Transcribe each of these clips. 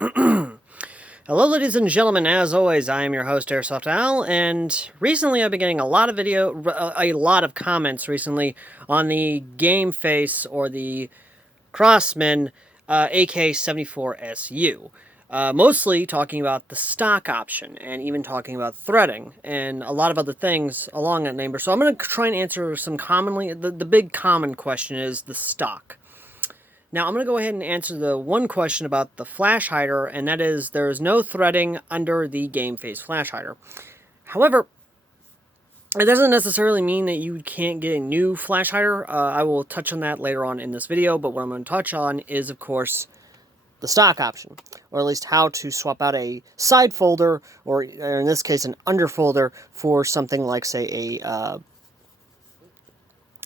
Hello, ladies and gentlemen. As always, I am your host, Airsoft Al, and recently I've been getting a lot of comments recently on the game face or the Crossman AK-74SU. Mostly talking about the stock option and even talking about threading and a lot of other things along that number. So I'm going to try and answer some the big common question is the stock. Now, I'm going to go ahead and answer the one question about the flash hider, and that is there is no threading under the game face flash hider. However, it doesn't necessarily mean that you can't get a new flash hider. I will touch on that later on in this video, but what I'm going to touch on is, of course, the stock option, or at least how to swap out a side folder, or in this case, an under folder for something like, say,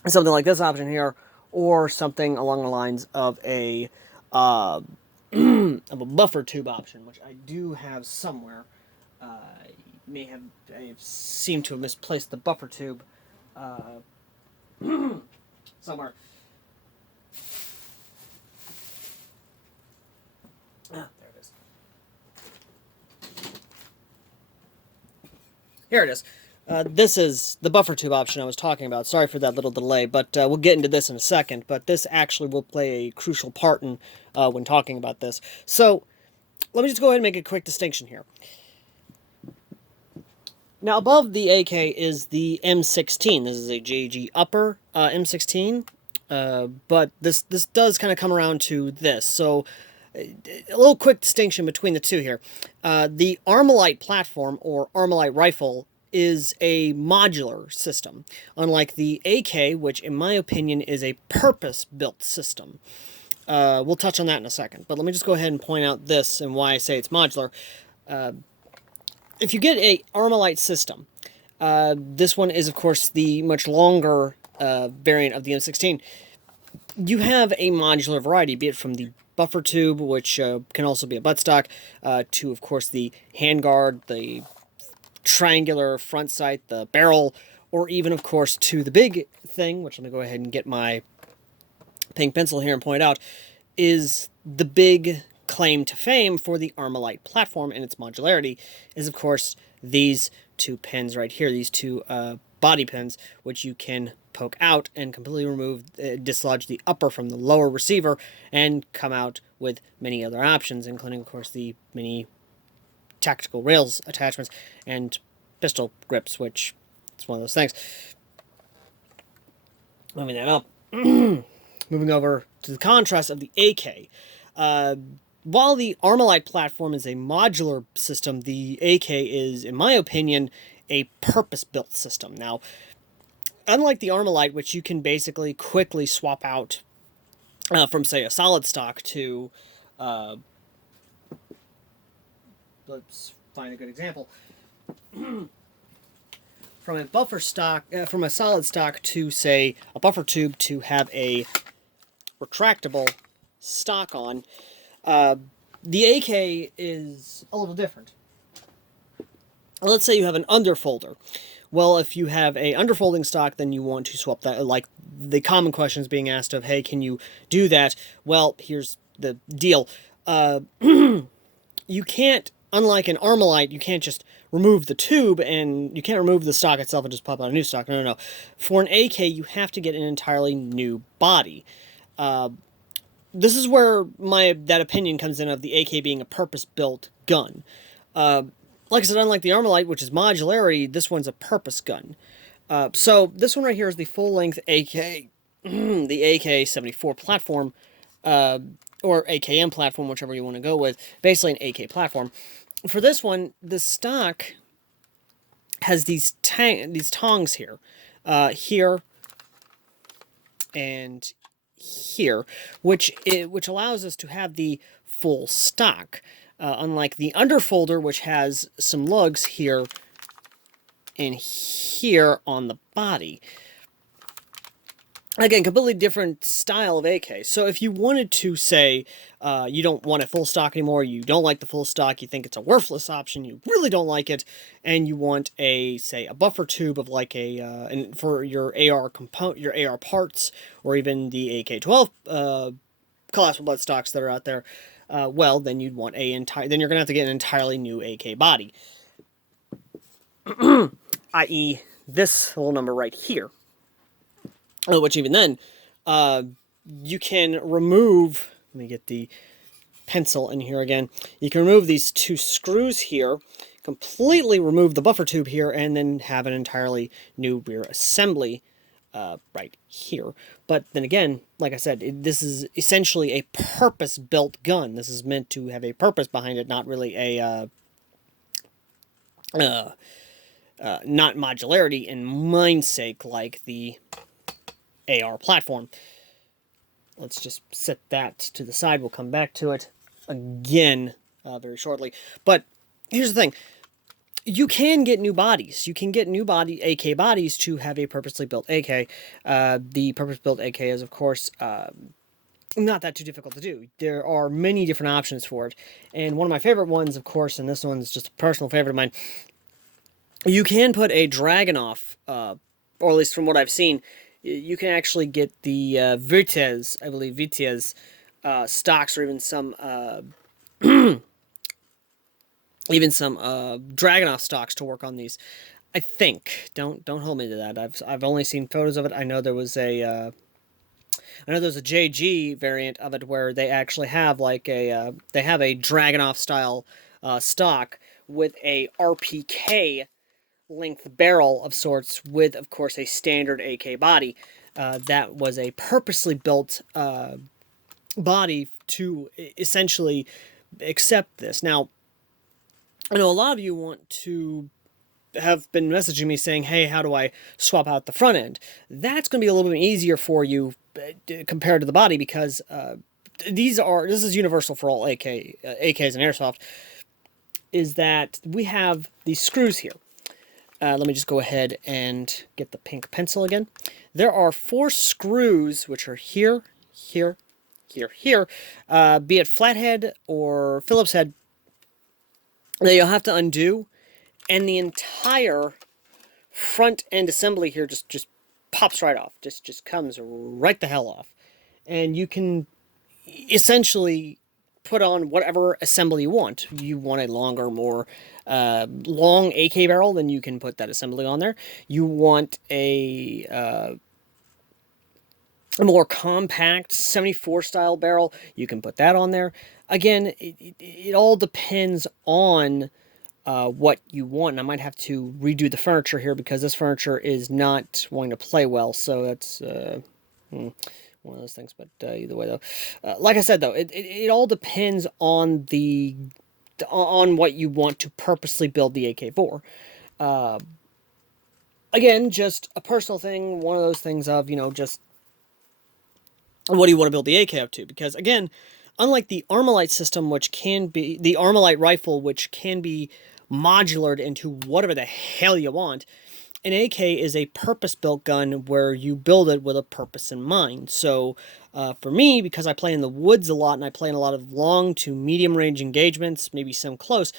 something like this option here, or something along the lines of a of a buffer tube option, which I do have somewhere. I seem to have misplaced the buffer tube somewhere. Ah, there it is. Here it is. This is the buffer tube option I was talking about. Sorry for that little delay, but we'll get into this in a second. But this actually will play a crucial part in when talking about this. So let me just go ahead and make a quick distinction here. Now, above the AK is the M16. This is a JG upper M16, but this does kind of come around to this. So a little quick distinction between the two here. The Armalite platform, or Armalite rifle, is a modular system, unlike the AK, which in my opinion is a purpose-built system. We'll touch on that in a second, but let me just go ahead and point out this and why I say it's modular. If you get a Armalite system, this one is of course the much longer variant of the M16. You have a modular variety, be it from the buffer tube, which can also be a buttstock, to of course the handguard, the triangular front sight, the barrel, or even of course to the big thing, which let me go ahead and get my pink pencil here and point out, is the big claim to fame for the Armalite platform and its modularity is of course these two pins right here, these two body pins, which you can poke out and completely remove, dislodge the upper from the lower receiver and come out with many other options, including of course the many tactical rails attachments and pistol grips, which is one of those things. Moving that up. Moving over to the contrast of the AK. While the Armalite platform is a modular system, the AK is, in my opinion, a purpose-built system. Now, unlike the Armalite, which you can basically quickly swap out from, say, a solid stock to... let's find a good example. From a buffer stock, from a solid stock to, say, a buffer tube to have a retractable stock on, the AK is a little different. Let's say you have an underfolder. Well, if you have a underfolding stock, then you want to swap that. Like the common questions being asked of, hey, can you do that? Well, here's the deal. You can't, unlike an Armalite, you can't just remove the tube and you can't remove the stock itself and just pop out a new stock. No, no, no. For an AK, you have to get an entirely new body. This is where that opinion comes in of the AK being a purpose-built gun. Like I said, unlike the Armalite, which is modularity, this one's a purpose gun. So this one right here is the full-length AK, the AK-74 platform, or AKM platform, whichever you want to go with. Basically an AK platform. For this one, the stock has these tongs here, here, and here, which allows us to have the full stock, unlike the underfolder, which has some lugs here and here on the body. Again, completely different style of AK. So if you wanted to say you don't want a full stock anymore, you don't like the full stock, you think it's a worthless option, you really don't like it, and you want say a buffer tube of like and for your AR your AR parts, or even the AK-12 collapsible butt stocks that are out there, well, then you'd want then you're gonna have to get an entirely new AK body, i.e., this little number right here. Which even then, you can remove. Let me get the pencil in here again. You can remove these two screws here, completely remove the buffer tube here, and then have an entirely new rear assembly right here. But then again, like I said, this is essentially a purpose-built gun. This is meant to have a purpose behind it, not really a not modularity in mind's sake like the AR platform. Let's just set that to the side. We'll come back to it again very shortly. But here's the thing. You can get new bodies. You can get new AK bodies to have a purposely built AK. The purpose-built AK is, of course, not that too difficult to do. There are many different options for it. And one of my favorite ones, of course, and this one's just a personal favorite of mine, you can put a Dragunov, or at least from what I've seen, you can actually get the Vitez, I believe, Vitez stocks, or even some Dragunov stocks to work on these. I think. Don't hold me to that. I've only seen photos of it. I know there was a JG variant of it where they actually have like they have a Dragunov style stock with a RPK length barrel of sorts with, of course, a standard AK body. That was a purposely built body to essentially accept this. Now, I know a lot of you want to have been messaging me saying, hey, how do I swap out the front end? That's going to be a little bit easier for you compared to the body, this is universal for all AKs and Airsoft, is that we have these screws here. Let me just go ahead and get the pink pencil again. There are 4 screws, which are here, here, here, be it flathead or Phillips head, that you'll have to undo, and the entire front end assembly here just pops right off. Just comes right the hell off. And you can essentially put on whatever assembly you want. You want a longer, more long AK barrel, then you can put that assembly on there. You want a more compact 74 style barrel, you can put that on there. Again, it all depends on what you want. And I might have to redo the furniture here because this furniture is not wanting to play well, so that's one of those things. But either way, though, like I said, though, it all depends on on what you want to purposely build the AK for. Again, just a personal thing, one of those things of, just what do you want to build the AK up to? Because, again, unlike the Armalite system, which can be the Armalite rifle, which can be modulared into whatever the hell you want, an AK is a purpose-built gun where you build it with a purpose in mind. So, for me, because I play in the woods a lot and I play in a lot of long to medium-range engagements, maybe some close,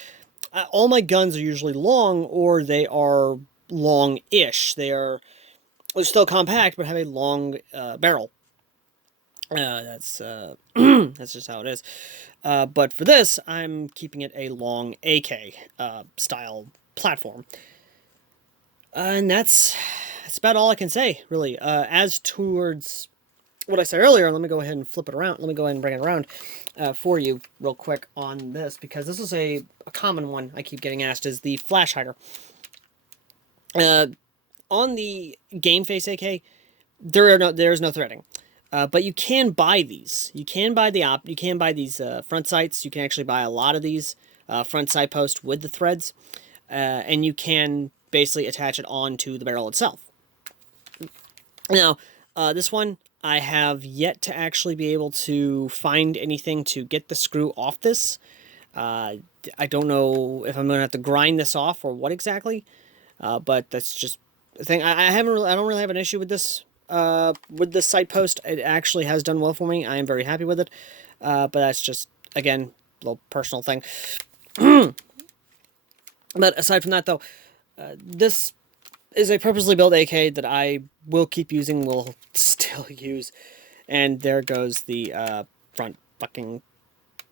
all my guns are usually long, or they are long-ish. They're still compact, but have a long barrel. That's just how it is. But for this, I'm keeping it a long AK style platform. And that's about all I can say, really. As towards what I said earlier, let me go ahead and flip it around. Let me go ahead and bring it around for you real quick on this, because this is a common one I keep getting asked, is the flash hider. On the Game Face AK, there's no threading. But you can buy these. You can buy these front sights. You can actually buy a lot of these front sight posts with the threads, and you can basically attach it onto the barrel itself. Now, this one, I have yet to actually be able to find anything to get the screw off this. I don't know if I'm going to have to grind this off or what exactly, but that's just the thing. I don't really have an issue with this sight post. It actually has done well for me. I am very happy with it, but that's just, again, a little personal thing. But aside from that, though, this is a purposely built AK that I will keep using, will still use. And there goes the front fucking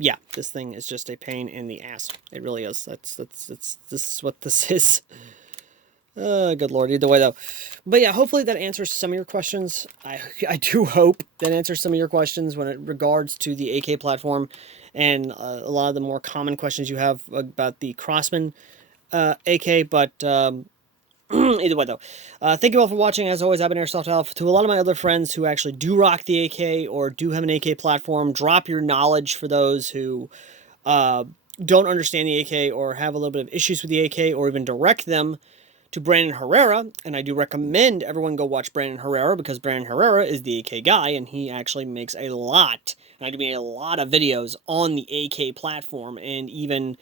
yeah, this thing is just a pain in the ass. It really is. This is what this is. Good lord. Either way, though. But yeah, hopefully that answers some of your questions. I do hope that answers some of your questions when it regards to the AK platform and a lot of the more common questions you have about the Crossman AK. But either way, though, thank you all for watching. As always, I've been Airsoft Alpha. To a lot of my other friends who actually do rock the AK or do have an AK platform, drop your knowledge for those who don't understand the AK or have a little bit of issues with the AK, or even direct them to Brandon Herrera. And I do recommend everyone go watch Brandon Herrera, because Brandon Herrera is the AK guy, and he actually makes a lot, and I do make a lot of videos on the AK platform, and even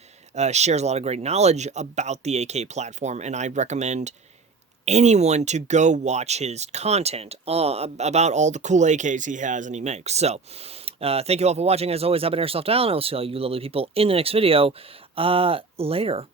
shares a lot of great knowledge about the AK platform. And I recommend anyone to go watch his content about all the cool AKs he has and he makes. So, thank you all for watching. As always, I've been Airsoft Al, and I will see all you lovely people in the next video later.